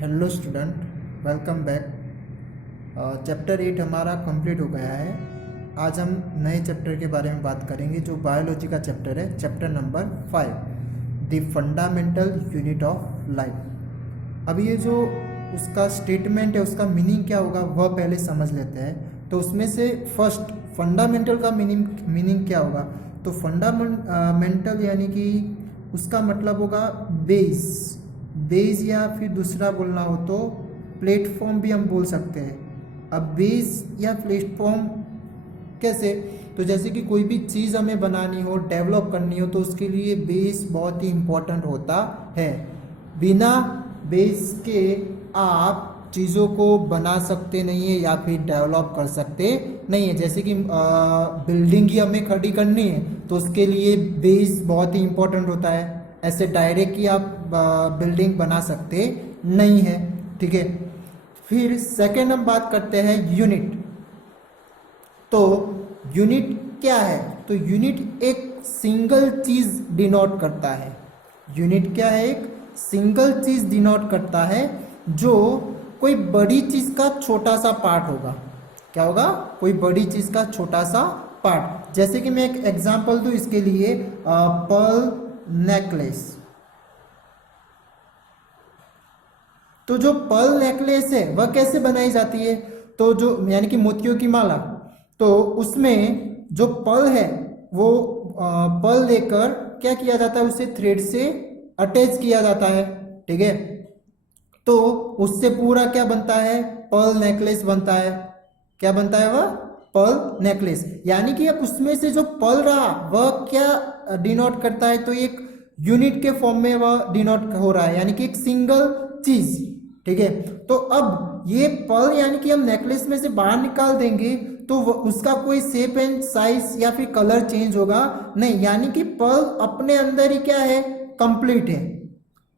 Hello student, welcome back. Chapter 8 हमारा complete हो गया है। आज हम नए चैप्टर के बारे में बात करेंगे जो बायोलॉजी का चैप्टर है, chapter number 5, the fundamental unit of life. अब ये जो उसका स्टेटमेंट है, उसका मीनिंग क्या होगा वह पहले समझ लेते हैं। तो उसमें से फर्स्ट फंडामेंटल का मीनिंग क्या होगा? तो फंडामेंटल यानी कि उसका मतलब होगा बेस या फिर दूसरा बोलना हो तो प्लेटफॉर्म भी हम बोल सकते हैं। अब बेस या प्लेटफॉर्म कैसे? तो जैसे कि कोई भी चीज़ हमें बनानी हो, डेवलप करनी हो, तो उसके लिए बेस बहुत ही इम्पोर्टेंट होता है। बिना बेस के आप चीज़ों को बना सकते नहीं है या फिर डेवलप कर सकते नहीं है। जैसे कि बिल्डिंग ही हमें खड़ी करनी है तो उसके लिए बेस बहुत ही इम्पोर्टेंट होता है। ऐसे डायरेक्ट ही आप बिल्डिंग बना सकते नहीं है, ठीक है। फिर सेकेंड हम बात करते हैं यूनिट। तो यूनिट क्या है? तो यूनिट एक सिंगल चीज डिनोट करता है। यूनिट क्या है? एक सिंगल चीज डिनोट करता है जो कोई बड़ी चीज का छोटा सा पार्ट होगा। क्या होगा? कोई बड़ी चीज का छोटा सा पार्ट। जैसे कि मैं एक एग्जांपल दूं इसके लिए, पर्ल नेकलेस। तो जो पर्ल नेकलेस है वह कैसे बनाई जाती है? तो जो यानी कि मोतियों की माला, तो उसमें जो पर्ल है वो पर्ल लेकर क्या किया जाता है, उसे थ्रेड से अटैच किया जाता है, ठीक है। तो उससे पूरा क्या बनता है? पर्ल नेकलेस बनता है। क्या बनता है वह? Perl necklace. यानी कि अब उसमें से जो पर्ल रहा वह क्या डिनोट करता है? तो एक यूनिट के फॉर्म में वह डिनोट हो रहा है, यानी कि एक सिंगल चीज, ठीक है। तो अब ये पर्ल यानी कि हम नेकलेस में से बाहर निकाल देंगे तो उसका कोई शेप एंड साइज या फिर कलर चेंज होगा नहीं। यानी कि पर्ल अपने अंदर ही क्या है? कंप्लीट है।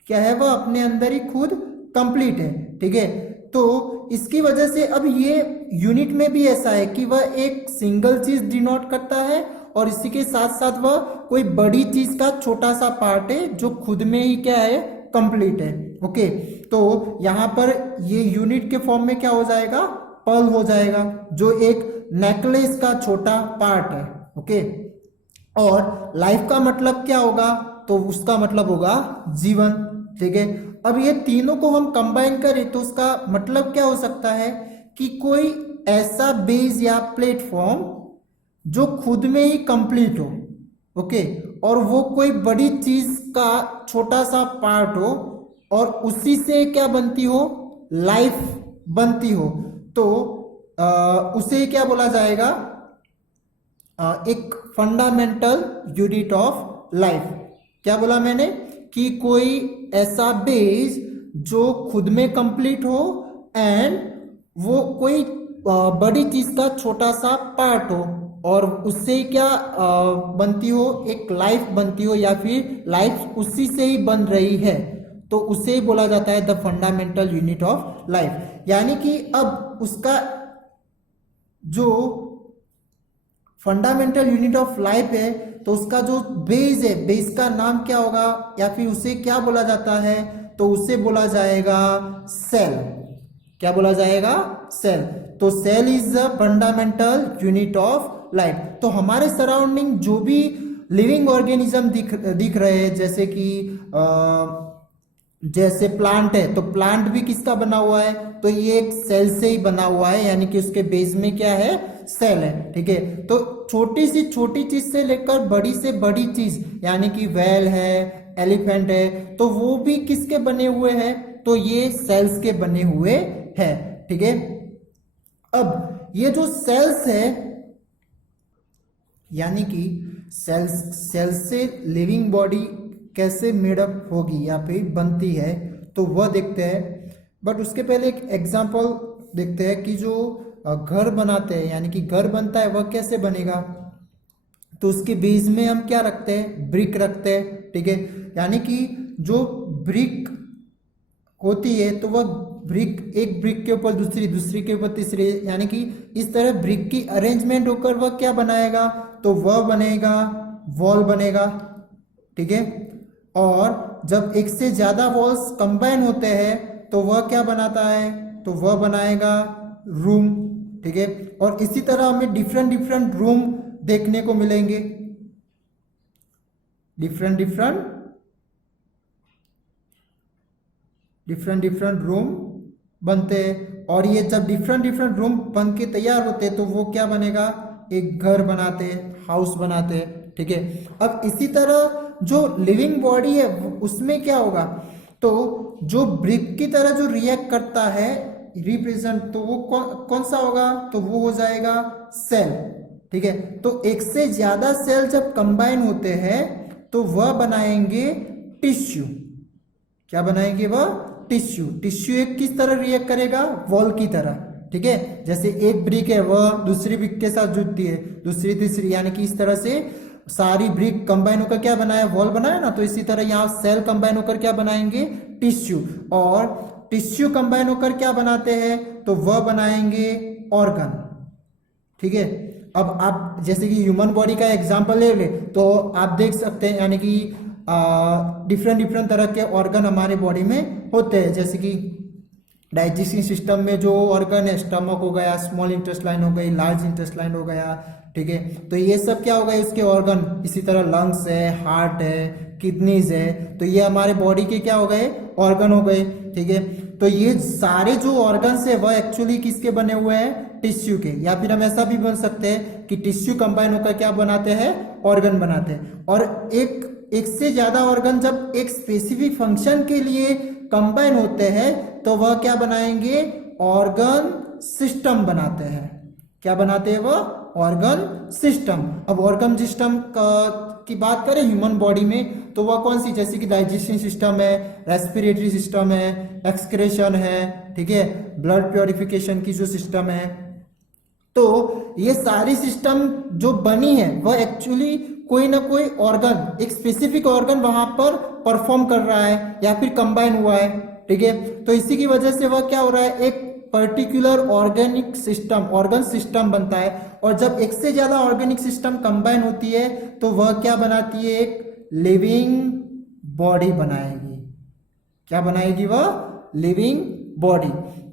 क्या है? वह अपने अंदर ही खुद कंप्लीट है, ठीक है। तो इसकी वजह से अब ये यूनिट में भी ऐसा है कि वह एक सिंगल चीज डिनोट करता है और इसी के साथ साथ वह कोई बड़ी चीज का छोटा सा पार्ट है जो खुद में ही क्या है? कंप्लीट है। ओके, तो यहां पर ये यूनिट के फॉर्म में क्या हो जाएगा? पर्ल हो जाएगा, जो एक नेकलेस का छोटा पार्ट है। ओके, और लाइफ का मतलब क्या होगा? तो उसका मतलब होगा जीवन, ठीक है। अब ये तीनों को हम कंबाइन करें तो उसका मतलब क्या हो सकता है कि कोई ऐसा बेस या प्लेटफॉर्म जो खुद में ही कंप्लीट हो, ओके, और वो कोई बड़ी चीज का छोटा सा पार्ट हो और उसी से क्या बनती हो? लाइफ बनती हो। तो उसे क्या बोला जाएगा? एक फंडामेंटल यूनिट ऑफ लाइफ। क्या बोला मैंने? कि कोई ऐसा बेस जो खुद में कंप्लीट हो एंड वो कोई बड़ी चीज का छोटा सा पार्ट हो और उससे क्या बनती हो? एक लाइफ बनती हो या फिर लाइफ उसी से ही बन रही है, तो उसे बोला जाता है the fundamental unit of life. यानी कि अब उसका जो फंडामेंटल यूनिट ऑफ लाइफ है तो उसका जो बेस है, बेस का नाम क्या होगा या फिर उसे क्या बोला जाता है? तो उसे बोला जाएगा सेल। क्या बोला जाएगा? सेल। तो cell is the fundamental unit of life. तो हमारे सराउंडिंग जो भी लिविंग ऑर्गेनिज्म दिख रहे हैं, जैसे कि जैसे प्लांट है, तो प्लांट भी किसका बना हुआ है? तो ये एक सेल से ही बना हुआ है, यानी कि उसके बेस में क्या है? सेल है, ठीक है। तो छोटी सी छोटी चीज से लेकर बड़ी से बड़ी चीज, यानी कि व्हेल है, एलिफेंट है, तो वो भी किसके बने हुए हैं? तो ये सेल्स के बने हुए हैं, ठीक है। अब ये जो सेल्स है, यानी कि सेल्स से लिविंग बॉडी कैसे मेडअप होगी या फिर बनती है, तो वह देखते हैं। बट उसके पहले एक एग्जांपल देखते हैं कि जो घर बनाते हैं, यानी कि घर बनता है वह कैसे बनेगा? तो उसके बेस में हम क्या रखते हैं? ब्रिक रखते हैं, ठीक है। यानी कि जो ब्रिक होती है तो वह ब्रिक, एक ब्रिक के ऊपर दूसरी, दूसरी के ऊपर तीसरी, यानी कि इस तरह ब्रिक की अरेंजमेंट होकर वह क्या बनाएगा? तो वह बनेगा वॉल बनेगा, ठीक है। और जब एक से ज्यादा वॉल्स कंबाइन होते हैं तो वह क्या बनाता है, तो वह बनाएगा रूम, ठीक है। और इसी तरह हमें डिफरेंट डिफरेंट रूम देखने को मिलेंगे, डिफरेंट डिफरेंट रूम बनते हैं। और ये जब डिफरेंट डिफरेंट रूम बन के तैयार होते हैं तो वो क्या बनेगा, एक घर बनाते हैं, हाउस बनाते हैं, ठीक है। अब इसी तरह जो लिविंग बॉडी है उसमें क्या होगा, तो जो ब्रिक की तरह जो रिएक्ट करता है रिप्रेजेंट, तो वो कौन सा होगा, तो वो हो जाएगा सेल, ठीक है। तो एक से ज्यादा सेल जब कंबाइन होते हैं तो वह बनाएंगे टिश्यू। क्या बनाएंगे, वह टिश्यू। टिश्यू एक किस तरह रिएक्ट करेगा, वॉल की तरह, ठीक है। जैसे एक ब्रिक है वह दूसरी ब्रिक के साथ जुड़ती है, दूसरी तीसरी, यानी कि इस तरह से सारी ब्रिक कंबाइन होकर क्या बनाया, वॉल बनाया ना। तो इसी तरह यहाँ सेल कंबाइन होकर क्या बनाएंगे, टिश्यू। और टिश्यू कंबाइन होकर क्या बनाते हैं, तो वह बनाएंगे ऑर्गन, ठीक है। अब आप जैसे कि ह्यूमन बॉडी का एग्जांपल ले ले तो आप देख सकते हैं, यानी कि डिफरेंट डिफरेंट तरह के ऑर्गन हमारे बॉडी में होते हैं। जैसे कि डाइजेस्टिव सिस्टम में जो ऑर्गन है, स्टमक हो गया, स्मॉल इंटेस्टाइन हो गई, लार्ज इंटेस्टाइन हो गया, ठीक है। तो ये सब क्या हो गए, इसके ऑर्गन। इसी तरह लंग्स है, हार्ट है, किडनीज है, तो ये हमारे बॉडी के क्या हो गए, ऑर्गन हो गए, ठीक है। तो ये सारे जो ऑर्गन्स है वह एक्चुअली किसके बने हुए हैं, टिश्यू के। या फिर हम ऐसा भी बोल सकते हैं कि टिश्यू कंबाइन होकर क्या बनाते हैं, ऑर्गन बनाते हैं। और एक से ज्यादा ऑर्गन जब एक स्पेसिफिक फंक्शन के लिए कंबाइन होते हैं तो वह क्या बनाएंगे, ऑर्गन सिस्टम बनाते हैं। क्या बनाते हैं वह, ऑर्गन सिस्टम। अब ऑर्गन सिस्टम की बात करें ह्यूमन बॉडी में तो वह कौन सी, जैसे कि डाइजेस्टिव सिस्टम है, रेस्पिरेटरी सिस्टम है, एक्सक्रेशन है, ठीक है, ब्लड प्योरिफिकेशन की जो सिस्टम है। तो ये सारी सिस्टम जो बनी है वह एक्चुअली कोई ना कोई ऑर्गन, एक स्पेसिफिक ऑर्गन वहां पर परफॉर्म कर रहा है या फिर कंबाइन हुआ है, ठीक है। तो इसी की वजह से वह क्या हो रहा है, एक particular organic system, organ system बनता है। और जब एक से ज्यादा ऑर्गेनिक सिस्टम कंबाइन होती है तो वह क्या बनाती है, एक लिविंग बॉडी बनाएगी। क्या बनाएगी वह, लिविंग बॉडी।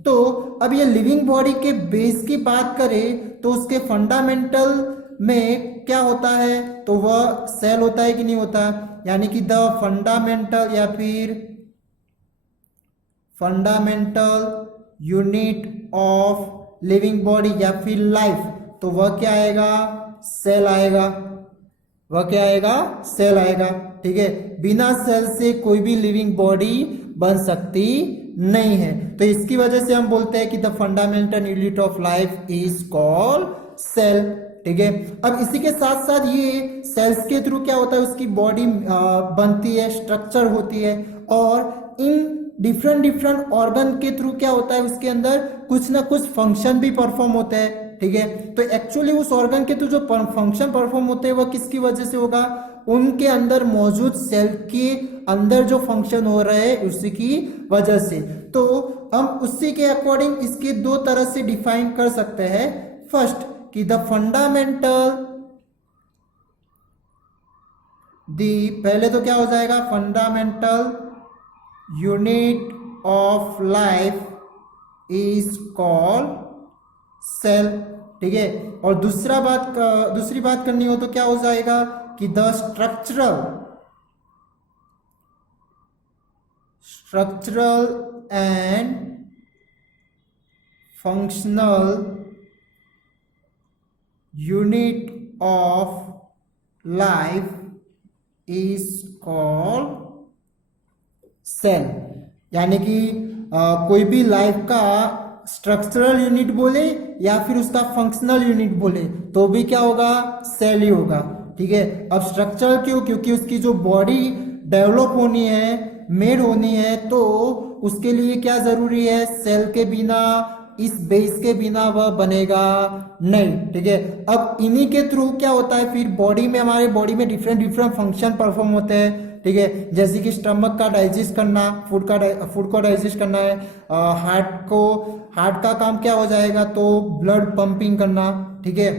तो अब ये लिविंग बॉडी के बेस की बात करें तो उसके फंडामेंटल में क्या होता है, तो वह सेल होता है कि नहीं होता, यानी कि द फंडामेंटल या फिर fundamental unit of living body या फिर लाइफ, तो वह क्या आएगा, सेल आएगा। वह क्या आएगा, सेल आएगा, ठीक है। बिना सेल से कोई भी लिविंग बॉडी बन सकती नहीं है। तो इसकी वजह से हम बोलते हैं कि the fundamental unit of life is called cell, ठीक है। अब इसी के साथ साथ ये सेल्स के थ्रू क्या होता है, उसकी बॉडी बनती है, स्ट्रक्चर होती है। और इन डिफरेंट डिफरेंट ऑर्गन के थ्रू क्या होता है, उसके अंदर कुछ ना कुछ फंक्शन भी परफॉर्म होता है, ठीक है। तो एक्चुअली उस ऑर्गन के थ्रू जो फंक्शन परफॉर्म होते हैं वह किसकी वजह से होगा, उनके अंदर मौजूद सेल के अंदर जो फंक्शन हो रहे हैं उसी की वजह से। तो हम उसी के अकॉर्डिंग इसके दो तरह से डिफाइन कर सकते हैं। फर्स्ट कि द फंडामेंटल, पहले तो क्या हो जाएगा, fundamental unit of life is called cell, ठीक है। और दूसरी बात करनी हो तो क्या हो जाएगा कि the structural and functional unit of life is called cell. यानी कि कोई भी लाइफ का स्ट्रक्चरल यूनिट बोले या फिर उसका फंक्शनल यूनिट बोले तो भी क्या होगा, सेल ही होगा, ठीक है। अब स्ट्रक्चरल क्यों, क्योंकि उसकी जो बॉडी डेवलप होनी है, मेड होनी है, तो उसके लिए क्या जरूरी है, सेल के बिना, इस बेस के बिना वह बनेगा नहीं, ठीक है। अब इन्हीं के थ्रू क्या होता है, फिर बॉडी में, हमारे बॉडी में डिफरेंट डिफरेंट फंक्शन परफॉर्म होते हैं, ठीक है। जैसे कि स्टमक का डाइजेस्ट करना, फूड को डाइजेस्ट करना है, हार्ट का काम क्या हो जाएगा, तो ब्लड पंपिंग करना, ठीक है।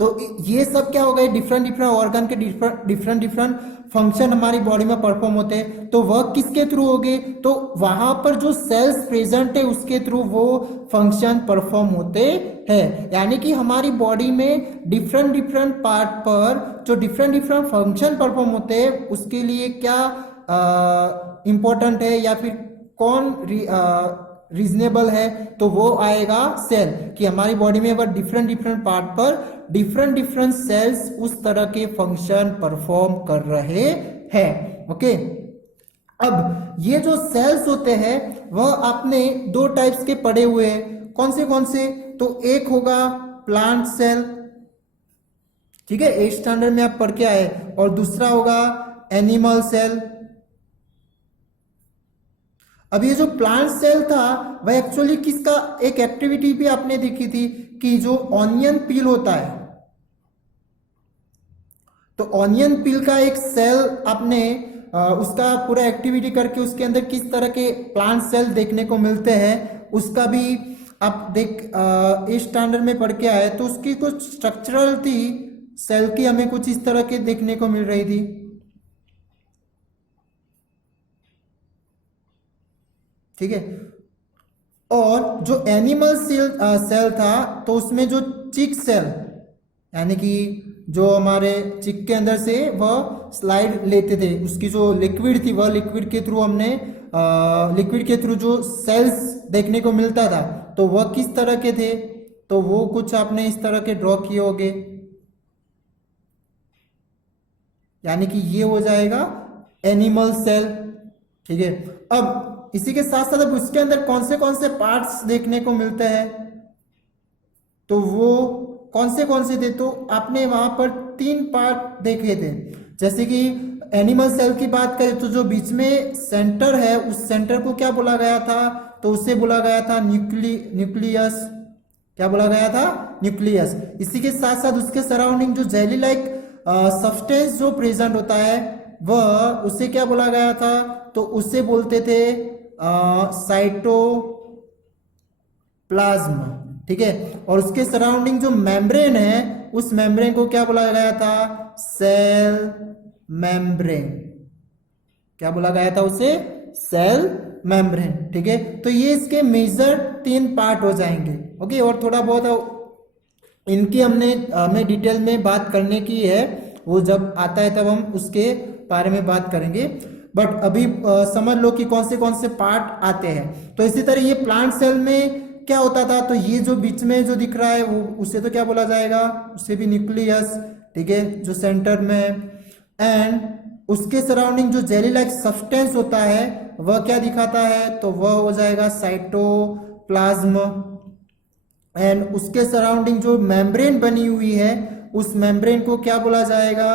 तो ये सब क्या हो गए, डिफरेंट डिफरेंट ऑर्गन के डिफरेंट डिफरेंट फंक्शन हमारी बॉडी में परफॉर्म होते हैं। तो वह किसके थ्रू होगे, तो वहां पर जो सेल्स प्रेजेंट है उसके थ्रू वो फंक्शन परफॉर्म होते हैं। यानी कि हमारी बॉडी में डिफरेंट डिफरेंट पार्ट पर जो डिफरेंट डिफरेंट फंक्शन परफॉर्म होते हैं उसके लिए क्या इंपॉर्टेंट है या फिर कौन रीजनेबल है, तो वो आएगा सेल, कि हमारी बॉडी में अगर डिफरेंट डिफरेंट पार्ट पर डिफरेंट डिफरेंट सेल्स उस तरह के फंक्शन परफॉर्म कर रहे हैं। ओके, अब ये जो सेल्स होते हैं वह आपने दो टाइप्स के पढ़े हुए हैं। कौन से, तो एक होगा प्लांट सेल, ठीक है, 8th स्टैंडर्ड में आप पढ़ के आए, और दूसरा होगा एनिमल सेल। अब ये जो प्लांट सेल था वह एक्चुअली किसका, एक एक्टिविटी भी आपने देखी थी कि जो ऑनियन पील होता है, तो ऑनियन पील का एक सेल आपने उसका पूरा एक्टिविटी करके उसके अंदर किस तरह के प्लांट सेल देखने को मिलते हैं उसका भी आप इस स्टैंडर्ड में पढ़ के आए। तो उसकी कुछ स्ट्रक्चरल थी सेल की, हमें कुछ इस तरह के देखने को मिल रही थी, ठीक है। और जो एनिमल सेल था तो उसमें जो चिक सेल, यानी कि जो हमारे चिक के अंदर से वह स्लाइड लेते थे, उसकी जो लिक्विड थी वह लिक्विड के थ्रू हमने लिक्विड के थ्रू जो सेल्स देखने को मिलता था तो वह किस तरह के थे, तो वो कुछ आपने इस तरह के ड्रॉ किए होंगे, यानी कि ये हो जाएगा एनिमल सेल, ठीक है। अब इसी के साथ साथ अब उसके अंदर कौन से पार्ट्स देखने को मिलते हैं, तो वो कौन से थे, तो आपने वहां पर 3 पार्ट देखे थे। जैसे कि एनिमल सेल की बात करें तो जो बीच में सेंटर है उस सेंटर को क्या बोला गया था, तो उसे बोला गया था न्यूक्लियस। क्या बोला गया था, न्यूक्लियस। इसी के साथ साथ उसके सराउंडिंग जो जेली लाइक सब्सटेंस जो प्रेजेंट होता है वह उसे क्या बोला गया था, तो उसे बोलते थे साइटोप्लाज्म, ठीक है। और उसके सराउंडिंग जो मेम्ब्रेन है उस मेम्ब्रेन को क्या बोला गया था, सेल मेम्ब्रेन। क्या बोला गया था उसे, सेल मेम्ब्रेन, ठीक है। तो ये इसके मेजर 3 पार्ट हो जाएंगे। ओके, और थोड़ा बहुत इनकी हमें डिटेल में बात करने की है, वो जब आता है तब हम उसके बारे में बात करेंगे, बट अभी समझ लो कि कौन से पार्ट आते हैं। तो इसी तरह ये प्लांट सेल में क्या होता था, तो ये जो बीच में जो दिख रहा है वो उसे तो क्या बोला जाएगा, उसे भी न्यूक्लियस, ठीक है, जो सेंटर में। एंड उसके सराउंडिंग जो जेली लाइक सब्सटेंस होता है वह क्या दिखाता है, तो वह हो जाएगा साइटोप्लाज्म। एंड उसके सराउंडिंग जो मेम्ब्रेन बनी हुई है उस मेम्ब्रेन को क्या बोला जाएगा,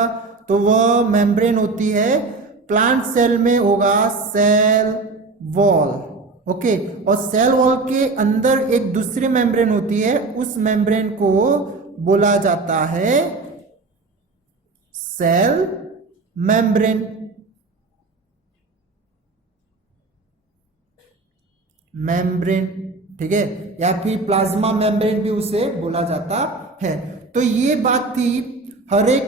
तो वह मेम्ब्रेन होती है प्लांट सेल में होगा सेल वॉल। ओके, और सेल वॉल के अंदर एक दूसरी मेम्ब्रेन होती है, उस मेम्ब्रेन को बोला जाता है सेल मेम्ब्रेन, ठीक है, या फिर प्लाज्मा मेम्ब्रेन भी उसे बोला जाता है। तो ये बात थी हर एक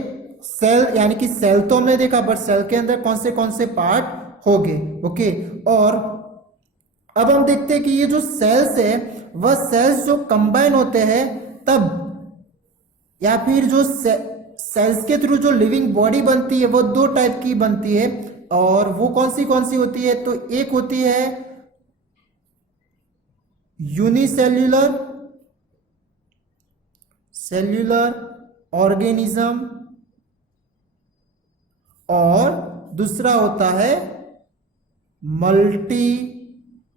सेल, यानी कि सेल तो हमने देखा, बट सेल के अंदर कौन से पार्ट होंगे। ओके, और अब हम देखते हैं कि ये जो सेल्स है वह सेल्स जो कंबाइन होते हैं तब, या फिर जो सेल्स के थ्रू जो लिविंग बॉडी बनती है वो 2 टाइप की बनती है, और वो कौन सी होती है, तो एक होती है यूनिसेल्यूलर ऑर्गेनिज्म, और दूसरा होता है मल्टी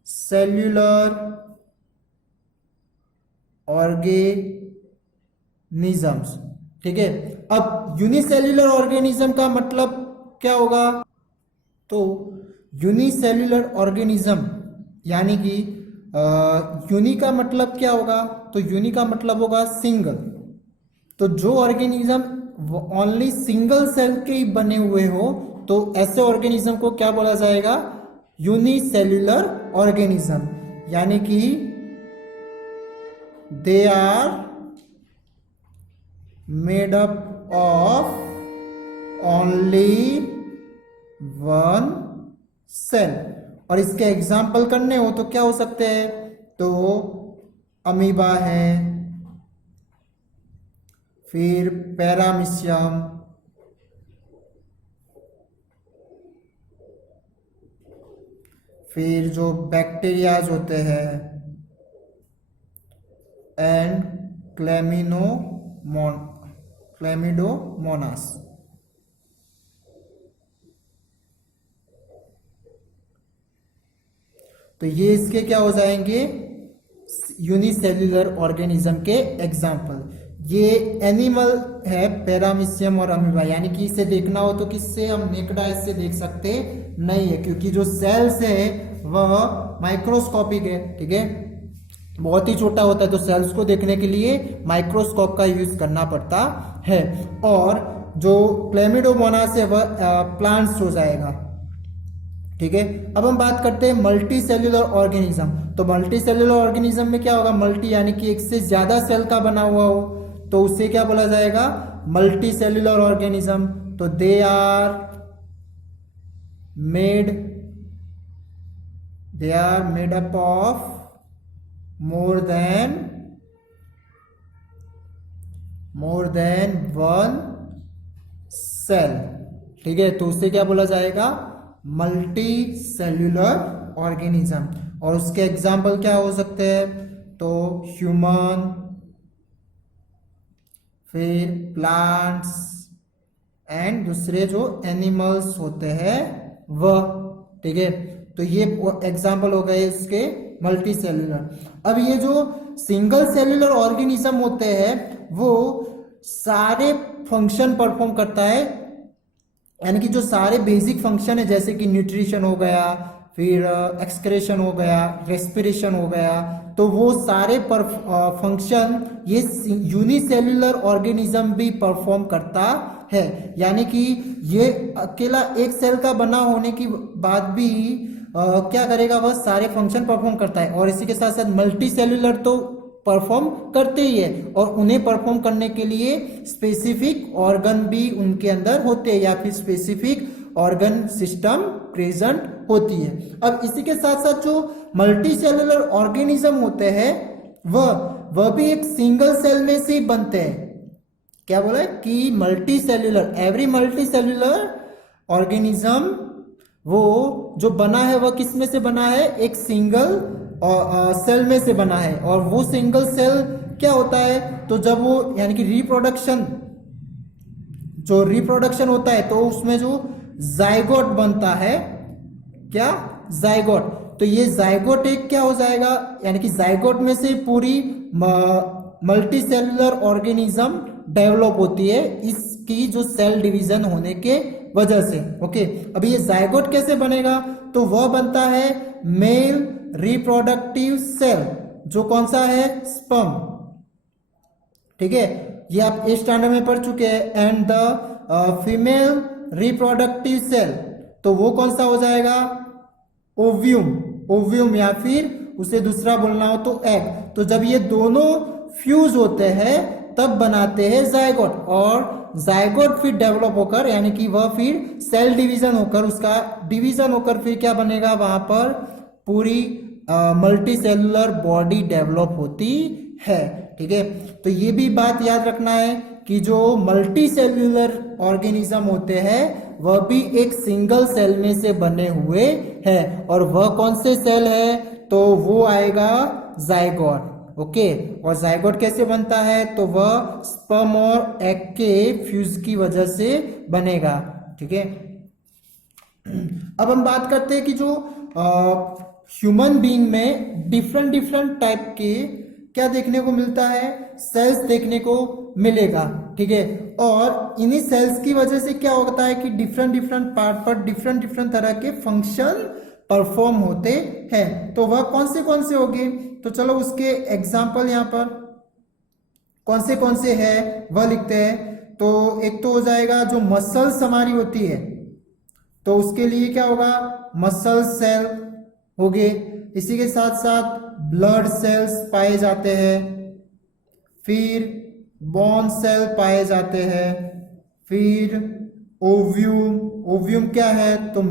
सेल्यूलर ऑर्गेनिजम्स, ठीक है। अब यूनिसेल्यूलर ऑर्गेनिज्म का मतलब क्या होगा, तो यूनिसेल्यूलर ऑर्गेनिज्म यानी कि यूनि का मतलब क्या होगा, तो यूनि का मतलब होगा सिंगल। तो जो ऑर्गेनिज्म ओनली सिंगल सेल के ही बने हुए हो तो ऐसे ऑर्गेनिज्म को क्या बोला जाएगा, यूनिसेल्यूलर ऑर्गेनिज्म, यानी कि they are made up of only one cell. और इसके एग्जाम्पल करने हो तो क्या हो सकते हैं, तो अमीबा है, फिर पैरामीशियम, फिर जो बैक्टीरियाज होते हैं, एंड क्लेमिडोमोनास। तो ये इसके क्या हो जाएंगे, यूनिसेल्युलर ऑर्गेनिज्म के एग्जाम्पल। ये एनिमल है पैरामीशियम और अमीबा, यानी कि इसे देखना हो तो किससे, हम नेकेड आई से देख सकते नहीं है, क्योंकि जो सेल्स है वह माइक्रोस्कोपिक है, ठीक है, बहुत ही छोटा होता है, तो सेल्स को देखने के लिए माइक्रोस्कोप का यूज करना पड़ता है। और जो क्लेमिडोमोनास है वह प्लांट्स हो जाएगा, ठीक है। अब हम बात करते हैं मल्टी सेल्यूलर ऑर्गेनिज्म। तो मल्टी सेल्यूलर ऑर्गेनिज्म में क्या होगा, मल्टी यानी कि एक से ज्यादा सेल का बना हुआ हो, तो उसे क्या बोला जाएगा, मल्टी सेल्यूलर ऑर्गेनिज्म। तो they are made up of more than one cell, ठीक है, तो उसे क्या बोला जाएगा, मल्टी सेल्यूलर ऑर्गेनिज्म। और उसके एग्जाम्पल क्या हो सकते हैं, तो ह्यूमन, फिर प्लांट्स एंड दूसरे जो एनिमल्स होते हैं वह, ठीक है। तो ये एग्जाम्पल हो गए इसके मल्टी सेल्यूलर। अब ये जो सिंगल सेल्यूलर ऑर्गेनिज्म होते हैं वो सारे फंक्शन परफॉर्म करता है, यानी कि जो सारे बेसिक फंक्शन है, जैसे कि न्यूट्रिशन हो गया, फिर एक्सक्रेशन हो गया, रेस्पिरेशन हो गया, तो वो सारे फंक्शन ये यूनिसेल्युलर ऑर्गेनिज्म भी परफॉर्म करता है। यानी कि ये अकेला एक सेल का बना होने की बाद भी क्या करेगा, वह सारे फंक्शन परफॉर्म करता है। और इसी के साथ साथ मल्टी सेल्युलर तो परफॉर्म करते ही है, और उन्हें परफॉर्म करने के लिए स्पेसिफिक ऑर्गन भी उनके अंदर होते हैं, या फिर स्पेसिफिक ऑर्गन सिस्टम प्रेजेंट होती है। अब इसी के साथ साथ जो मल्टी सेल्युलर ऑर्गेनिज्म होते हैं वह भी एक सिंगल सेल में से बनते हैं। क्या बोला है कि multi cellular, every multi cellular organism वो जो बना है वह किस में से बना है, एक सिंगल सेल में से बना है। और वो सिंगल सेल क्या होता है, तो जब वो यानी कि रिप्रोडक्शन होता है तो उसमें जो जाइगोट बनता है, क्या, जाइगोट, तो ये जाइगोट एक क्या हो जाएगा, यानी कि जाइगोट में से पूरी मल्टी सेल्युलर ऑर्गेनिज्म डेवलप होती है, इसकी जो सेल डिवीजन होने के वजह से। ओके, अभी ये जाइगोट कैसे बनेगा, तो वह बनता है मेल रिप्रोडक्टिव सेल, जो कौन सा है, स्पर्म, ठीक है, ये आप इस स्टैंडर्ड में पढ़ चुके हैं। And the female reproductive cell, तो वो कौन सा हो जाएगा, ओव्यूम, या फिर उसे दूसरा बोलना हो तो एग। तो जब ये दोनों फ्यूज होते हैं तब बनाते हैं जाइगोट, और जाइगोट फिर डेवलप होकर, यानी कि वह फिर सेल डिवीजन होकर, उसका डिवीजन होकर फिर क्या बनेगा, वहां पर पूरी मल्टी सेल्युलर बॉडी डेवलप होती है, ठीक है। तो ये भी बात याद रखना है कि जो मल्टी सेल्युलर ऑर्गेनिज्म होते हैं वह भी एक सिंगल सेल में से बने हुए हैं, और वह कौन से सेल है, तो वो आएगा जाइगोट। ओके, और जाइगोट कैसे बनता है, तो वह स्पर्म और एग के फ्यूज की वजह से बनेगा, ठीक है। अब हम बात करते हैं कि जो ह्यूमन बीइंग में डिफरेंट टाइप के क्या देखने को मिलता है, सेल्स देखने को मिलेगा, ठीक है। और इन्हीं सेल्स की वजह से क्या होता है कि डिफरेंट पार्ट पर डिफरेंट तरह के फंक्शन परफॉर्म होते हैं। तो वह कौन से होंगे, तो चलो उसके एग्जाम्पल यहाँ पर कौन से है वह लिखते हैं। तो एक तो हो जाएगा जो मसल्स हमारी होती है, तो उसके लिए क्या होगा, मसल सेल हो गए। इसी के साथ साथ ब्लड सेल्स पाए जाते हैं, फिर बॉर्न सेल पाए जाते हैं। फिर ओव्यूम, ओव्यूम क्या है तो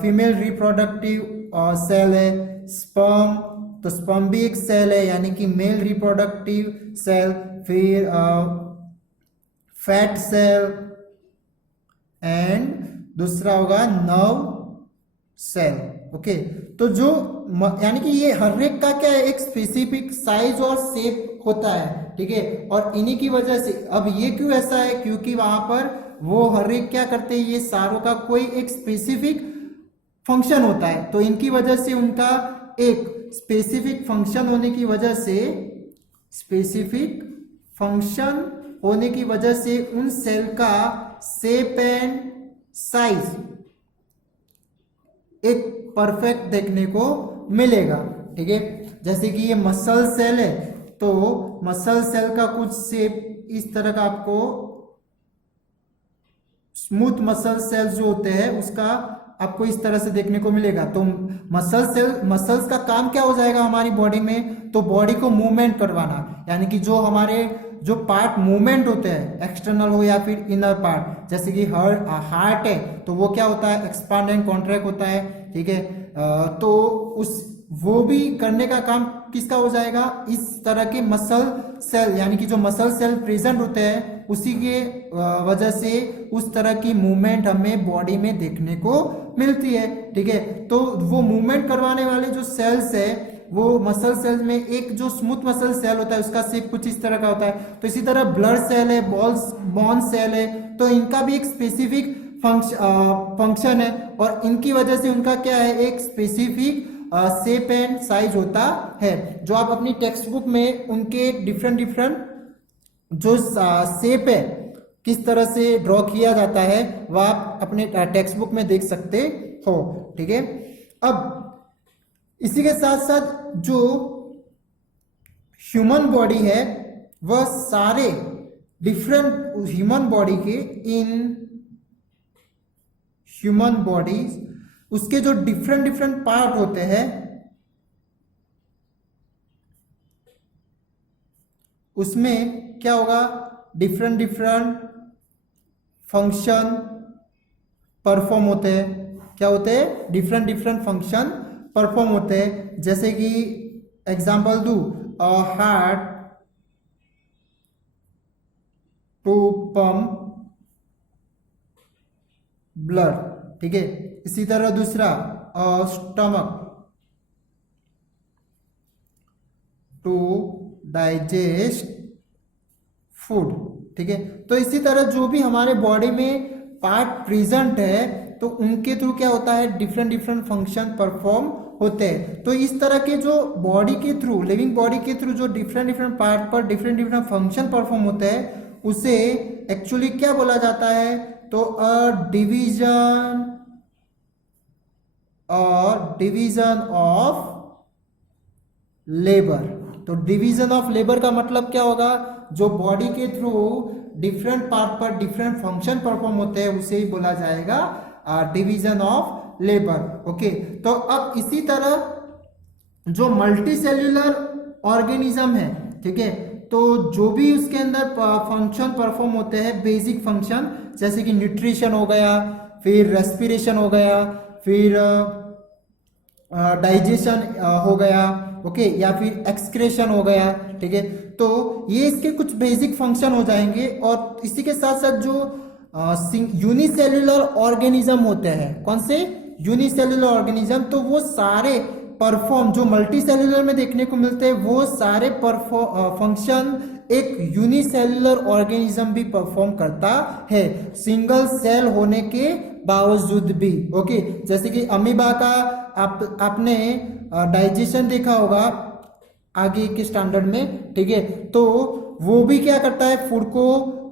फीमेल रिप्रोडक्टिव सेल है। स्पर्म, तो स्पर्म भी एक सेल है यानी कि मेल रिप्रोडक्टिव सेल। फिर फैट सेल एंड दूसरा होगा नर्व सेल। ओके, तो जो यानी कि ये हर एक का क्या है एक स्पेसिफिक साइज और शेप होता है, ठीक है। और इन्हीं की वजह से अब ये क्यों ऐसा है, क्योंकि वहां पर वो हर एक क्या करते हैं, ये सारों का कोई एक स्पेसिफिक फंक्शन होता है। तो इनकी वजह से उनका एक स्पेसिफिक फंक्शन होने की वजह से, स्पेसिफिक फंक्शन होने की वजह से उन सेल का शेप एंड साइज एक परफेक्ट देखने को मिलेगा, ठीक है। जैसे कि ये मसल सेल है, तो मसल सेल का कुछ शेप इस तरह का आपको, स्मूथ मसल सेल जो होते हैं उसका आपको इस तरह से देखने को मिलेगा। तो मसल्स का काम क्या हो जाएगा हमारी बॉडी में, तो बॉडी को मूवमेंट करवाना, यानी कि जो हमारे जो पार्ट मूवमेंट होते हैं, एक्सटर्नल हो या फिर इनर पार्ट, जैसे कि हार्ट है तो वो क्या होता है, एक्सपांड एंड कॉन्ट्रैक्ट होता है, ठीक है। तो वो भी करने का काम किसका हो जाएगा, इस तरह के मसल सेल, यानी कि जो मसल सेल प्रेजेंट होते हैं उसी के वजह से उस तरह की मूवमेंट हमें बॉडी में देखने को मिलती है, ठीक है। तो वो मूवमेंट करवाने वाले जो सेल्स है, वो मसल सेल में एक जो स्मूथ मसल सेल होता है उसका शेप कुछ इस तरह का होता है। तो इसी तरह ब्लड सेल है, बोन सेल है, तो इनका भी एक स्पेसिफिक फंक्शन है और इनकी वजह से उनका क्या है, एक स्पेसिफिक शेप एंड साइज होता है, जो आप अपनी टेक्स्ट बुक में उनके डिफरेंट जो शेप है किस तरह से ड्रॉ किया जाता है वह आप अपने टेक्स्ट बुक में देख सकते हो, ठीक है। अब इसी के साथ साथ जो ह्यूमन बॉडी है वह सारे डिफरेंट ह्यूमन बॉडी के ह्यूमन बॉडीज उसके जो डिफरेंट पार्ट होते हैं उसमें क्या होगा, डिफरेंट फंक्शन परफॉर्म होते हैं। क्या होते हैं, डिफरेंट फंक्शन परफॉर्म होते हैं। जैसे कि एग्जांपल दूं, हार्ट टू पंप ब्लड, ठीक है। इसी तरह दूसरा स्टमक टू डाइजेस्ट फूड, ठीक है। तो इसी तरह जो भी हमारे बॉडी में पार्ट प्रेजेंट है तो उनके थ्रू क्या होता है, डिफरेंट फंक्शन परफॉर्म होते हैं। तो इस तरह के जो बॉडी के थ्रू, लिविंग बॉडी के थ्रू जो डिफरेंट पार्ट पर डिफरेंट फंक्शन परफॉर्म होते हैं उसे एक्चुअली क्या बोला जाता है, तो डिवीजन ऑफ लेबर। तो डिवीजन ऑफ लेबर का मतलब क्या होगा, जो बॉडी के थ्रू डिफरेंट पार्ट पर डिफरेंट फंक्शन परफॉर्म होते हैं उसे ही बोला जाएगा डिवीजन ऑफ लेबर। ओके, तो अब इसी तरह जो मल्टी सेल्यूलर ऑर्गेनिज्म है, ठीक है, तो जो भी उसके अंदर फंक्शन परफॉर्म होते हैं, बेसिक फंक्शन, जैसे कि न्यूट्रिशन हो गया, फिर रेस्पिरेशन हो गया, फिर डाइजेशन हो गया, ओके, या फिर एक्सक्रेशन हो गया, ठीक है। तो ये इसके कुछ बेसिक फंक्शन हो जाएंगे। और इसी के साथ साथ जो यूनिसेल्युलर ऑर्गेनिज्म होते हैं, कौन से, यूनिसेल्युलर ऑर्गेनिज्म, तो वो सारे परफॉर्म, जो मल्टी सेल्युलर में देखने को मिलते हैं वो सारे फंक्शन एक यूनिसेल्युलर ऑर्गेनिज्म भी परफॉर्म करता है, सिंगल सेल होने के बावजूद भी। ओके, जैसे कि अमीबा का आपने डाइजेशन देखा होगा आगे के स्टैंडर्ड में, ठीक है। तो वो भी क्या करता है, फूड को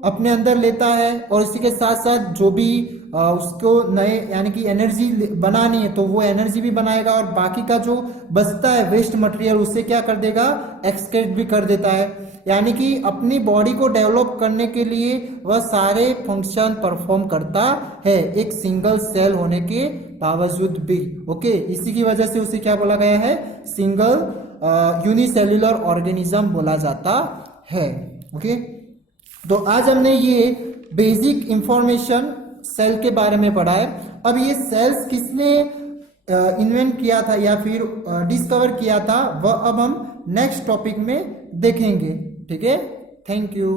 अपने अंदर लेता है और इसी के साथ साथ जो भी उसको नए यानी कि एनर्जी बनानी है तो वो एनर्जी भी बनाएगा और बाकी का जो बचता है वेस्ट मटेरियल उसे क्या कर देगा, एक्सक्रेट भी कर देता है। यानी कि अपनी बॉडी को डेवलप करने के लिए वह सारे फंक्शन परफॉर्म करता है एक सिंगल सेल होने के बावजूद भी। ओके, इसी की वजह से उसे क्या बोला गया है, सिंगल यूनिसेल्युलर ऑर्गेनिज्म बोला जाता है। ओके, तो आज हमने ये बेसिक इंफॉर्मेशन सेल के बारे में पढ़ा है। अब ये सेल्स किसने इन्वेंट किया था या फिर डिस्कवर किया था, वह अब हम नेक्स्ट टॉपिक में देखेंगे। ठीक है, थैंक यू।